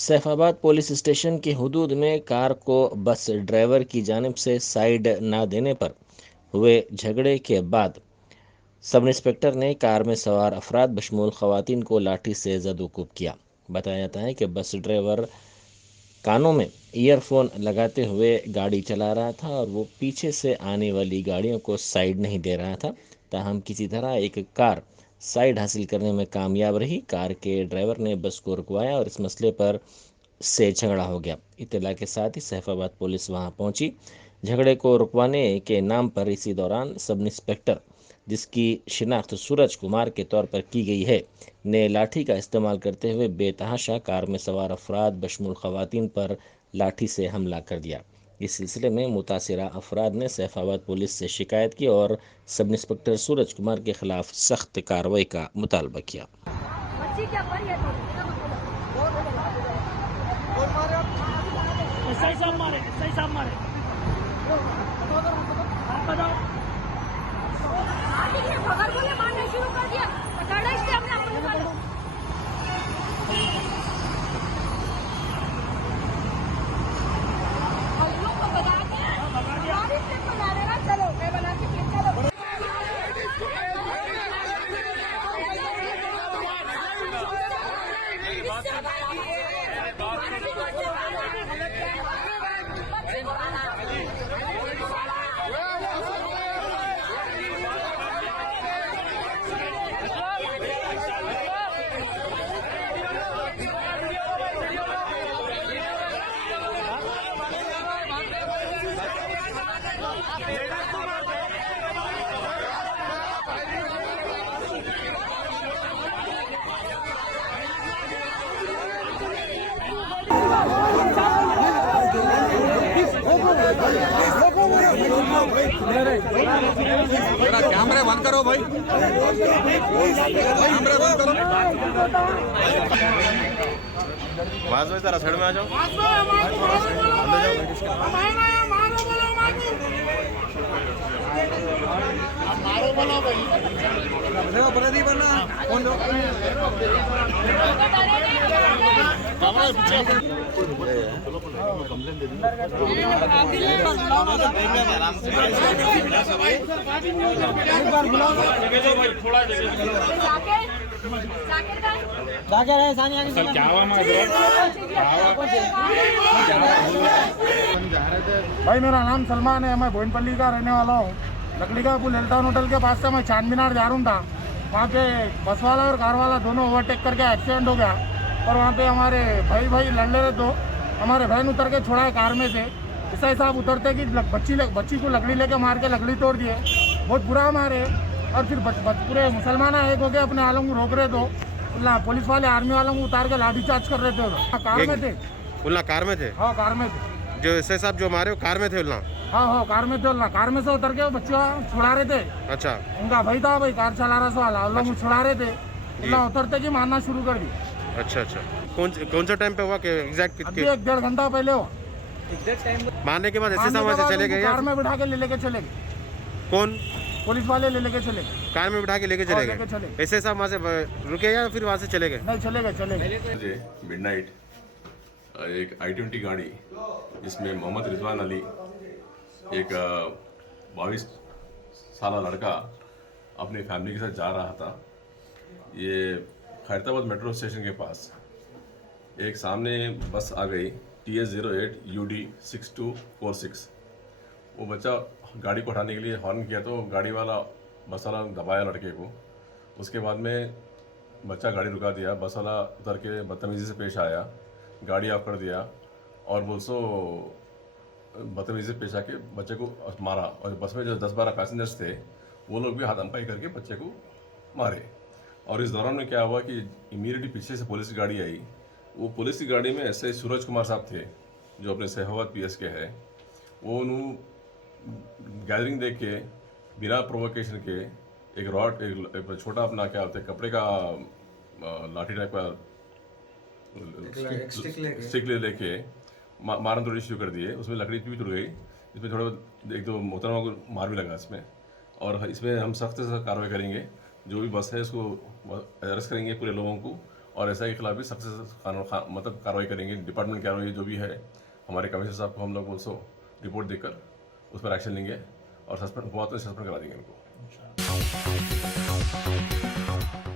Saifabad police station की हुदूद में car को बस ड्राइवर की जानिब से साइड न देने पर हुए झगड़े के बाद सब इंस्पेक्टर ने कार में सवार अफराद बशमूल खवातीन को लाठी से जदोकूब किया। बताया जाता है कि बस ड्राइवर कानों में ईयरफोन लगाते हुए गाड़ी चला रहा था और वो पीछे से आने वाली गाड़ियों को साइड नहीं दे रहा था। ताहम किसी तरह एक कार साइड हासिल करने में कामयाब रही। कार के ड्राइवर ने बस को रुकवाया और इस मसले पर से झगड़ा हो गया। इत्तला के साथ ही सैफाबाद पुलिस वहां पहुंची। झगड़े को रुकवाने के नाम पर इसी दौरान सब इंस्पेक्टर, जिसकी शिनाख्त सूरज कुमार के तौर पर की गई है, ने लाठी का इस्तेमाल करते हुए बेतहाशा कार में सवार अफराद बशमूल खवातीन पर लाठी से हमला कर दिया। इस सिलसिले में मुतासिरा अफराद ने सैफाबाद पुलिस से शिकायत की और सब इंस्पेक्टर सूरज कुमार के खिलाफ सख्त कार्रवाई का मुतालबा किया। सही साहब मारे, सही साहब मारे। आप बताओ। अगर बोले मारना शुरू कर दिया, पकड़ा इससे हमने अपने वालों। और लोग को बता दिया, गाड़ी से बना देगा, चलो मैं बना के फिर चलो। कैमरे बंद करो भाई, कैमरे बंद करो। आवाज में जरा साइड में आ जाओ, अपराधी बनना कौन दो भाई मेरा नाम सलमान है, मैं बोइनपल्ली का रहने वाला हूँ। लकड़ी का पुल एल्टाउन होटल के पास से मैं चांद मीनार जा रहा था। वहाँ पे बस वाला और कार वाला दोनों ओवरटेक करके एक्सीडेंट हो गया और वहाँ पे हमारे भाई लड़ ले रहे, तो हमारे बहन उतर के छोड़ा है कार में से। ऐसा हिसाब उतरते कि बच्ची को लकड़ी लेके मार के लकड़ी तोड़ दिए, बहुत बुरा मारे। और फिर पूरे मुसलमान एक हो गए, अपने आलम को रोक रहे तो पुलिस वाले आर्मी वालों को उतार के लाठी चार्ज कर रहे थे। कार में थे, कार में थे। हाँ कार में थे। जो एसआई साहब जो मारे वो कार में थे उल्ला? हाँ कार में थे। कार में से उतर के बच्चा छुड़ा रहे थे। अच्छा, उनका भाई था, भाई कार चला रहा वाला, उन लोग छुड़ा रहे थे। उतरते कि मारना शुरू कर दी। अच्छा, कौन सा टाइम पे हुआ कि एग्जैक्ट? अभी 1-1.5 घंटा पहले हुआ। मारने के बाद एसआई साहब वहाँ से चले गए? कार में बिठा के लेके चले गए। कौन? पुलिस वाले लेके चले गए, कार में बिठा के लेके चले गए। एसआई साहब वहाँ से रुके या फिर वहाँ से चले गए? नहीं, चले गए। मिडनाइट एक i20 गाड़ी जिसमें मोहम्मद रिजवान अली, एक 22 साल लड़का अपनी फैमिली के साथ जा रहा था। ये खैरताबाद मेट्रो स्टेशन के पास एक सामने बस आ गई TS08 UD 6246। वो बच्चा गाड़ी को उठाने के लिए हॉर्न किया तो गाड़ी वाला बस वाला दबाया लड़के को। उसके बाद में बच्चा गाड़ी रुका दिया, बस वाला उतर के बदतमीज़ी से पेश आया, गाड़ी ऑफ कर दिया और वो बदतमीज़ी से पेश आके बच्चे को मारा। और बस में जो 10-12 पैसेंजर्स थे वो लोग भी हाथापाई करके बच्चे को मारे। और इस दौरान में क्या हुआ कि इमीडिएटली पीछे से पुलिस की गाड़ी आई। वो पुलिस की गाड़ी में एसआई सूरज कुमार साहब थे जो अपने सैफाबाद PS के हैं। वो उन्होंने गैदरिंग देख के बिना प्रोवोकेशन के एक रॉड, एक छोटा अपना क्या होता है कपड़े का लाठी टाइप का स्टिक लेके मारन तोड़ी शुरू कर दिए। उसमें लकड़ी भी टूट गई, इसमें थोड़ा 1-2 मोहतरमा को मार भी लगा इसमें। और इसमें हम सख्त से कार्रवाई करेंगे, जो भी बस है उसको अरेस्ट करेंगे पूरे लोगों को और ऐसा के खिलाफ भी सख्त से मतलब कार्रवाई करेंगे। डिपार्टमेंट कार्रवाई जो भी है, हमारे कमिश्नर साहब को हम लोग ऑल्सो रिपोर्ट देकर उस पर एक्शन लेंगे और सस्पेंड हुआ तो सस्पेंड करा देंगे इनको।